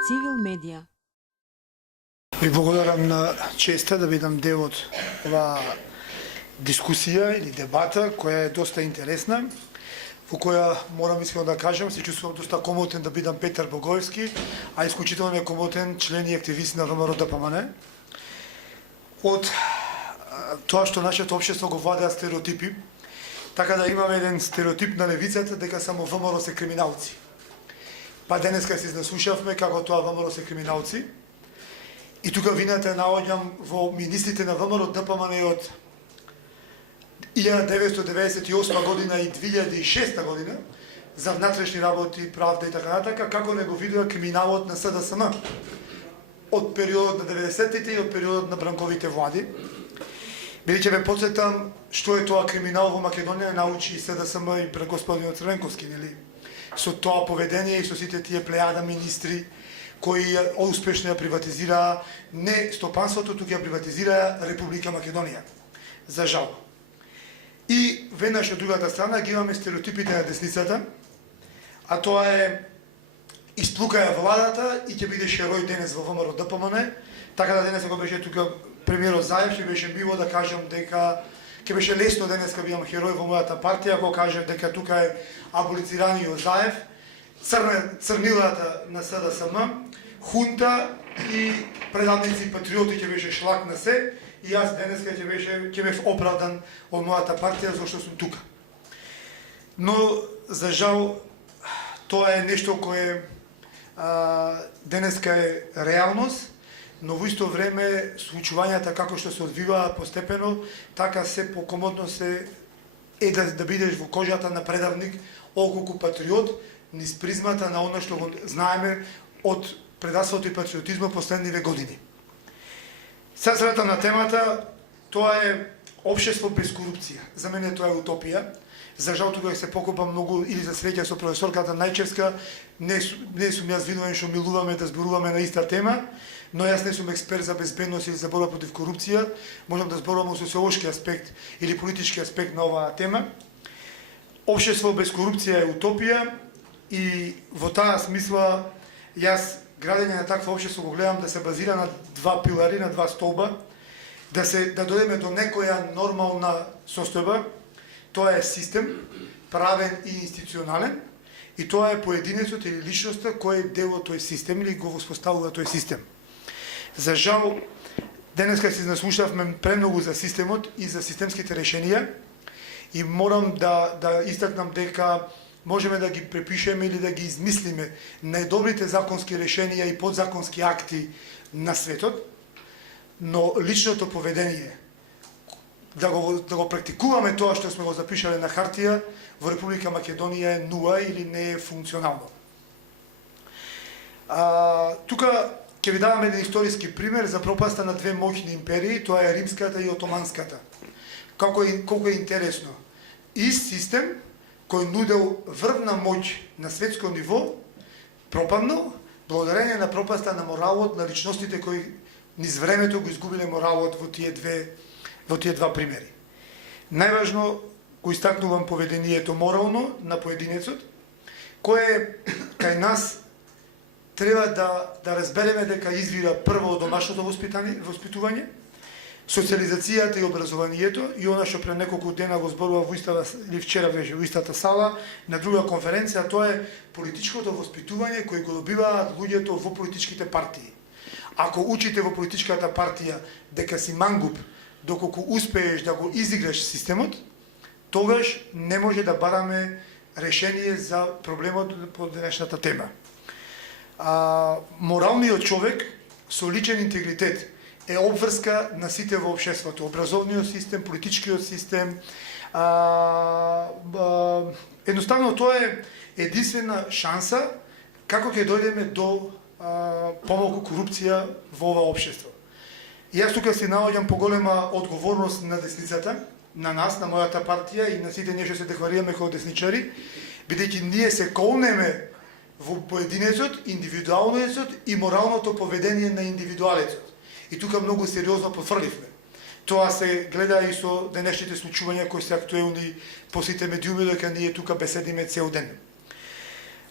Цивил медија. Ви благодарам на честа да бидам дел од оваа дискусија или дебата која е доста интересна, во која морам искрено да кажам, се чувствувам доста комотен да бидам Петар Богоевски, а исклучително е комотен член и активист на ВМРО ДПМН. Од тоа што нашето општество го владеат стереотипи, така да имаме еден стереотип на левицата дека само ВМРО се криминалци. Па денеска се заслушавме како тоа ВМРО се криминалци. И тука вината наоѓам во министрите на ВМРО ДПМН од 1998 година и 2006 година за внатрешни работи, правда и така натака, како не го видува криминалот на СДСМ од периодот на 90-тите и од периодот на Бранковите влади. Бидејќи ве потсетам што е тоа криминал во Македонија, научи и СДСМ и господинот Црвенковски, нели? Со тоа поведение и со сите тие плејада министри кои успешно ја приватизираа не стопанството, туку ја приватизираа Република Македонија. За жал. И веднаш од другата страна ги имаме стереотипите на десницата, а тоа е исплукаја владата и ќе бидеш херој денес во ВМРО ДПМН, така да денес ако беше тука премиерот Заев, ќе беше мило да кажам дека ќе беше лесно денес да бидам херој во мојата партија, ако кажам дека тука е аболицираниот Заев, црнилата на СДСМ, хунта и предадници патриоти ќе беше шлак на се, и јас денеска ќе бев оправдан од мојата партија зашто сум тука. Но за жал тоа е нешто кое денеска е реалност, но во исто време случувањата како што се одвиваат постепено, така се покомодно се е да бидеш во кожата на предавник околку патриот, низ призмата на оно што го знаеме од предавството и патриотизмот последниве години. Сега се вратам на темата, тоа е општество без корупција. За мене тоа е утопија. За жал тука се покупа многу, или за среќа со професорката Најчевска, не сум јас видовен што милуваме да зборуваме на иста тема, но јас не сум експерт за безбедност или за борба против корупција, можам да зборувам о социолошки аспект или политички аспект на оваа тема. Општество без корупција е утопија и во таа смисла јас градење на такво општество го гледам да се базира на два пилари, на два столба, да дојдеме до некоја нормална состојба. Тоа е систем, правен и институционален, и тоа е поединецот или личноста кој е дел од тој систем или го воспоставува тој систем. За жал, денеска се наслушавме премногу за системот и за системските решенија и морам да истакнам дека можеме да ги препишеме или да ги измислиме најдобрите законски решенија и подзаконски акти на светот, но личното поведение, да го практикуваме тоа што сме го запишале на хартија, во Република Македонија е нула или не е функционално. Тука ќе ви давам еден историски пример за пропаста на две моќни империи, тоа е римската и отоманската. Колку е интересно. Ист систем кој нудел врвна моќ на светско ниво, пропаднал благодарение на пропаста на моралот на личностите кои низ времето го изгубиле моралот во тие два примери. Најважно го истакнувам поведението морално на поединецот, кое кај нас треба да разбереме дека извира прво од домашното воспитување, социализацијата и образованието, и она што пред неколку дена го зборува во истата, или вчера беше во истата сала, на друга конференција, тоа е политичкото воспитување кој го добиваат луѓето во политичките партии. Ако учите во политичката партија дека си мангуп, доколку успееш да го изиграш системот, тогаш не може да бараме решение за проблемот по денешната тема. Моралниот човек со личен интегритет е обврска на сите во општеството, образовниот систем, политичкиот систем. Едноставно тоа е единствена шанса како ќе дојдеме до помалку корупција во ова општество. И јас тука си наоѓам поголема одговорност на десницата, на нас, на мојата партија и на сите ние што се декларираме како десничари, бидејќи ние се колнеме во поединецот, индивидуалноецот и моралното поведение на индивидуалецот. И тука многу сериозно потврдивме. Тоа се гледа и со денешните случувања кои се актуелни по сите медиуми, дека ние тука беседиме цел ден.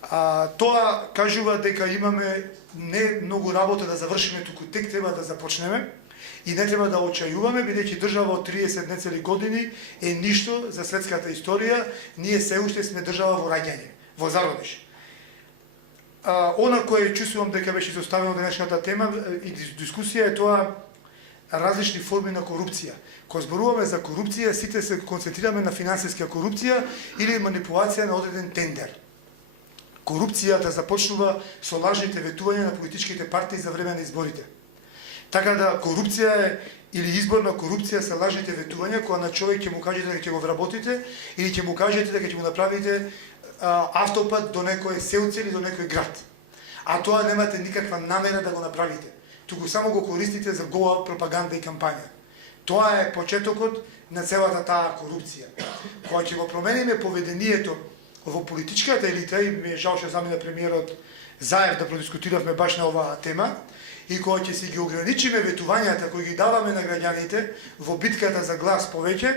Тоа кажува дека имаме не многу работа да завршиме, туку тек треба да започнеме и не треба да очајуваме, бидејќи држава од 30 нецели години е ништо за светската историја, ние се уште сме држава во раѓање, во зародиш. Она кое чувствувам дека беше изоставено денешната тема и дискусија е тоа различни форми на корупција. Кога зборуваме за корупција, сите се концентрираме на финансиска корупција или манипулација на одреден тендер. Корупцијата започнува со лажните ветувања на политичките партии за време на изборите. Така да корупција е или изборна корупција се лажните ветувања кога на човек ќе му кажете дека ќе го вработите или ќе му кажете дека ќе му направите автопат до некој селце или до некој град. А тоа немате никаква намера да го направите. Туку само го користите за гола пропаганда и кампања. Тоа е почетокот на целата таа корупција. Кога ќе го промениме поведението во политичката елита, и ми е жал што замина премиерот Заев да продискутиравме баш на оваа тема, и кога ќе си ги ограничиме ветувањата кои ги даваме на граѓаните во битката за глас повеќе,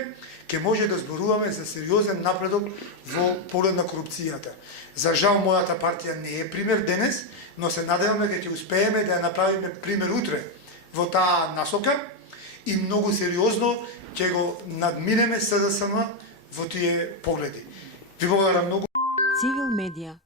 ќе може да зборуваме за сериозен напредок во поглед на корупцијата. За жал, мојата партија не е пример денес, но се надеваме дека ќе успееме да ја направиме пример утре во таа насока и многу сериозно ќе го надминеме СДСМ во тие погледи. Ви благодарам многу. Цивил медија.